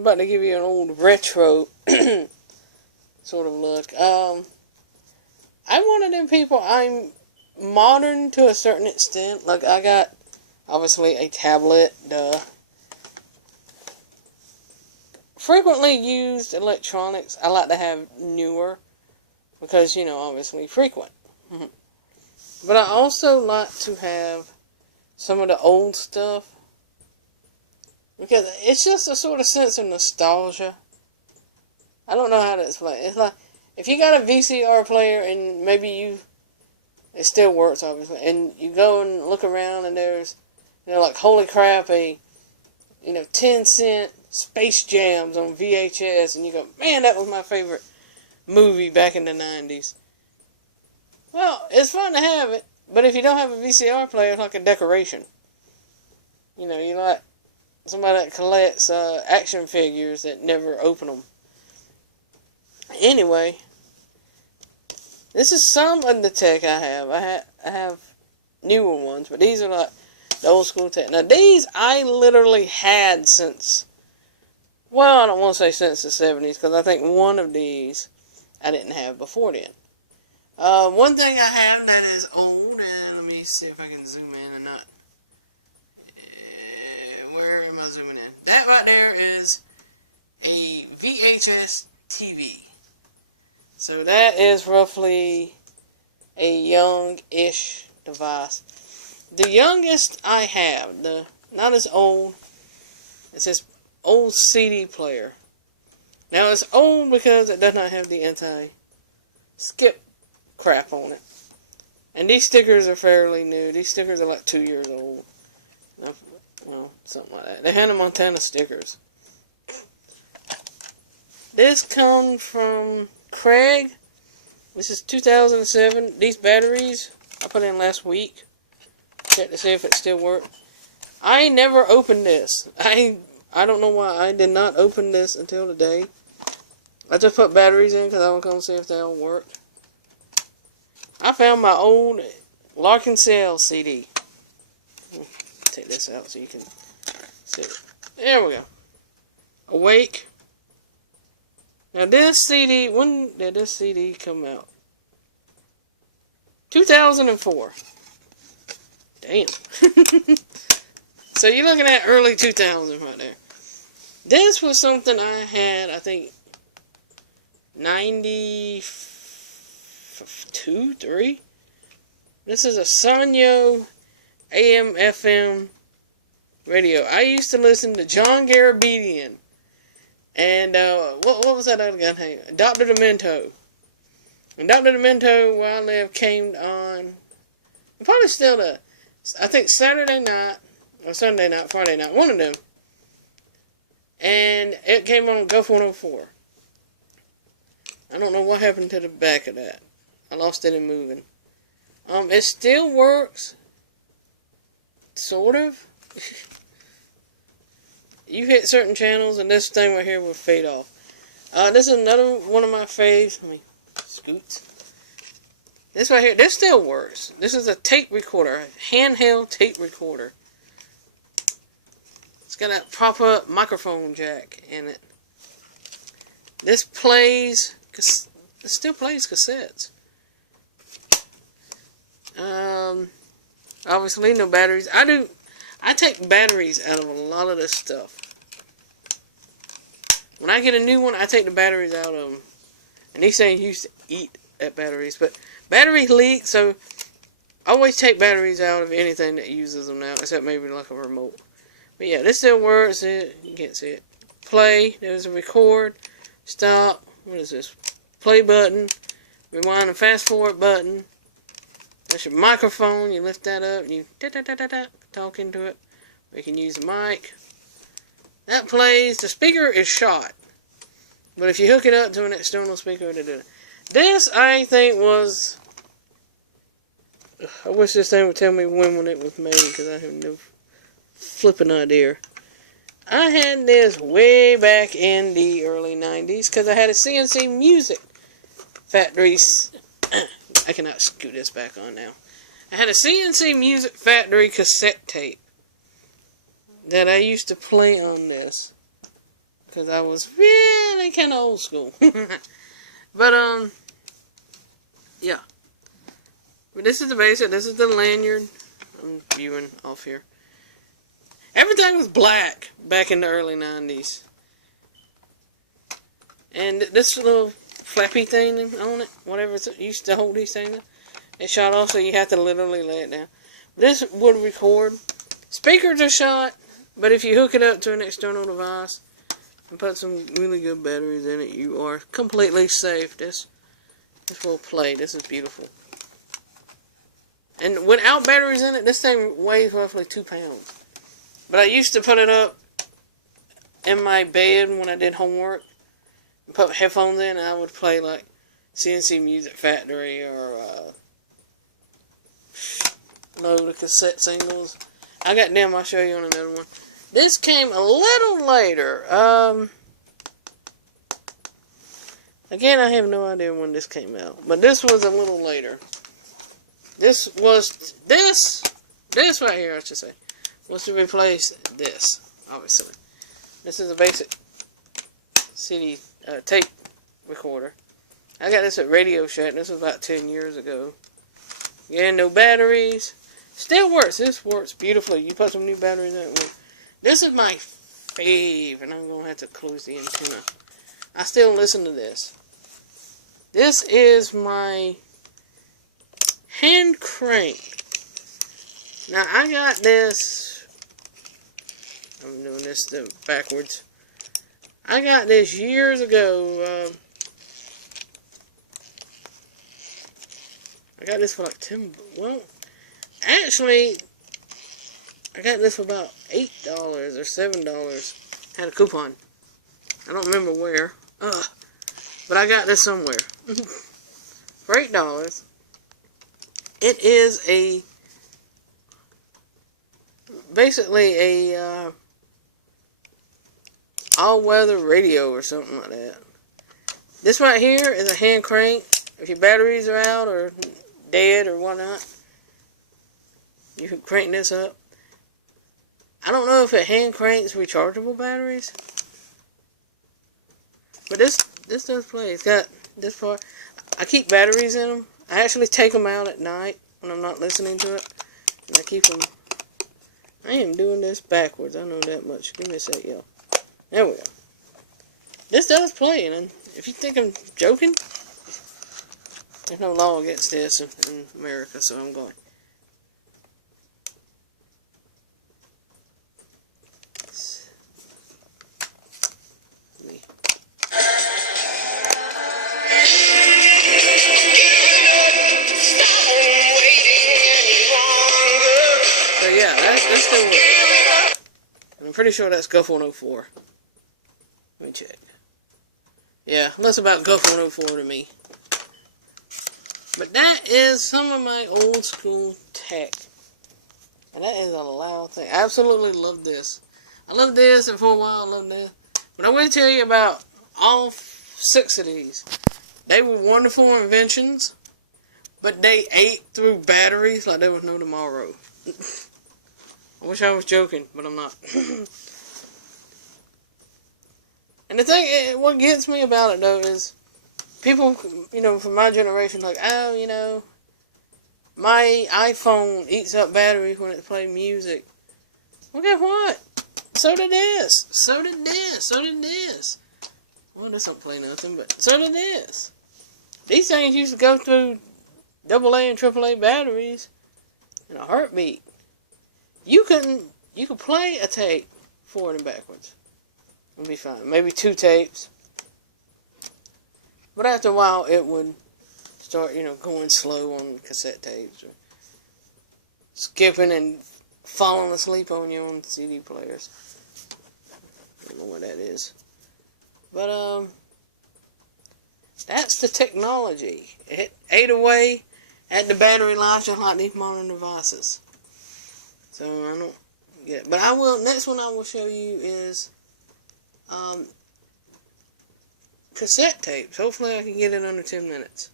I'm about to give you an old retro sort of look. I'm one of them people, I'm modern to a certain extent. Like, I got, obviously, a tablet, frequently used electronics, I like to have newer, because, you know, obviously frequent. But I also like to have some of the old stuff, because it's just a sort of sense of nostalgia. I don't know how to explain it. It's like, if you got a VCR player and maybe it still works obviously, and you go and look around and there's, you know, like, holy crap, 10-cent Space Jams on VHS, and you go, man, that was my favorite movie back in the 90s. Well, it's fun to have it, but if you don't have a VCR player, it's like a decoration. You know, you're like somebody that collects action figures that never open them. Anyway, this is some of the tech I have. I have newer ones, but these are like the old school tech. Now, these I literally had since, well, I don't want to say since the 70s, because I think one of these I didn't have before then. One thing I have that is old, and let me see if I can zoom in or not. Where am I zooming in? That right there is a VHS TV. So that is roughly a young-ish device. The youngest I have, not as old, it's this old CD player. Now it's old because it does not have the anti-skip crap on it. And these stickers are fairly new. These stickers are like 2 years old. Well, something like that. They're Hannah Montana stickers. This comes from Craig. This is 2007. These batteries I put in last week. Check to see if it still works. I never opened this. I don't know why I did not open this until today. I just put batteries in because I was going to see if they all worked. I found my old Larkin-Sale CD. Take this out so you can see it. There we go. Awake. Now this CD, when did this CD come out? 2004. Damn. So you're looking at early 2000s right there. This was something I had, I think, 92, 3. This is a Sanyo AM FM radio. I used to listen to John Garabedian. And, what was that other guy's name? Dr. Demento. And Dr. Demento, where I live, came on, probably still I think Saturday night, or Sunday night, Friday night, one of them. And it came on Gulf 104. I don't know what happened to the back of that. I lost it in moving. It still works. Sort of. You hit certain channels and this thing right here will fade off. This is another one of my faves. Let me scoot. This right here, this still works. This is a tape recorder, a handheld tape recorder. It's got a proper microphone jack in it. This plays, it still plays cassettes. Obviously no batteries. I take batteries out of a lot of this stuff. When I get a new one, I take the batteries out of them. And these things used to eat at batteries, but batteries leak, so I always take batteries out of anything that uses them now, except maybe like a remote. But yeah, this still works. You can't see it. Play. There's a record. Stop. What is this? Play button. Rewind and fast forward button. That's your microphone. You lift that up and you talk into it. We can use the mic. That plays. The speaker is shot. But if you hook it up to an external speaker, it'll do it. This, I think, was... I wish this thing would tell me when it was made, because I have no flipping idea. I had this way back in the early 90s, because I had a CNC Music Factory... I cannot scoot this back on now. I had a CNC Music Factory cassette tape that I used to play on this. because I was really kind of old school. But, yeah. But this is the basic. This is the lanyard. I'm viewing off here. Everything was black back in the early 90s. And this little flappy thing on it, whatever it used to hold these things, it shot off, so you have to literally lay it down. This would record. Speakers are shot, but if you hook it up to an external device and put some really good batteries in it, you are completely safe. This will play. This is beautiful. And without batteries in it, this thing weighs roughly 2 pounds. But I used to put it up in my bed when I did homework and put headphones in, and I would play like CNC Music Factory or load of cassette singles. I got them. I'll show you on another one. This came a little later. Again, I have no idea when this came out, but this was a little later. This right here, I should say, was to replace this, obviously. This is a basic CD tape recorder. I got this at Radio Shack. This was about 10 years ago. Yeah, no batteries. Still works. This works beautifully. You put some new batteries in it. This is my fave, and I'm going to have to close the antenna. I still listen to this. This is my hand crank. Now, I got this. I'm doing this backwards. I got this years ago. I got this for like 10. Well, actually, I got this for about $8 or $7. Had a coupon. I don't remember where. But I got this somewhere. For $8. It is basically a all-weather radio or something like that. This right here is a hand crank. If your batteries are out or dead or whatnot, you can crank this up. I don't know if it hand cranks rechargeable batteries, but this does play. It's got this part. I keep batteries in them. I actually take them out at night when I'm not listening to it, and I keep them. I am doing this backwards. I know that much. Give me a sec, y'all. There we go. This does play, and if you think I'm joking, there's no law against this in America, so I'm going. So yeah, that's still works. And I'm pretty sure that's Gulf 104. Let me check. Yeah, that's about Gulf 104 to me. But that is some of my old school tech. And that is a loud thing. I absolutely love this. I love this, and for a while I loved this. But I'm going to tell you about all 6 of these. They were wonderful inventions, but they ate through batteries like there was no tomorrow. I wish I was joking, but I'm not. And the thing, what gets me about it, though, is people, from my generation, like, oh, my iPhone eats up batteries when it plays music. Well, guess what? So did this. So did this. So did this. Well, this don't play nothing, but so did this. These things used to go through AA and AAA batteries in a heartbeat. You could play a tape forward and backwards. It'll be fine. Maybe 2 tapes. But after a while, it would start, going slow on cassette tapes. Or skipping and falling asleep on you on CD players. I don't know what that is. But, that's the technology. It ate away at the battery life just like these modern devices. So, I don't get it. But next one I will show you is cassette tapes. Hopefully I can get it under 10 minutes.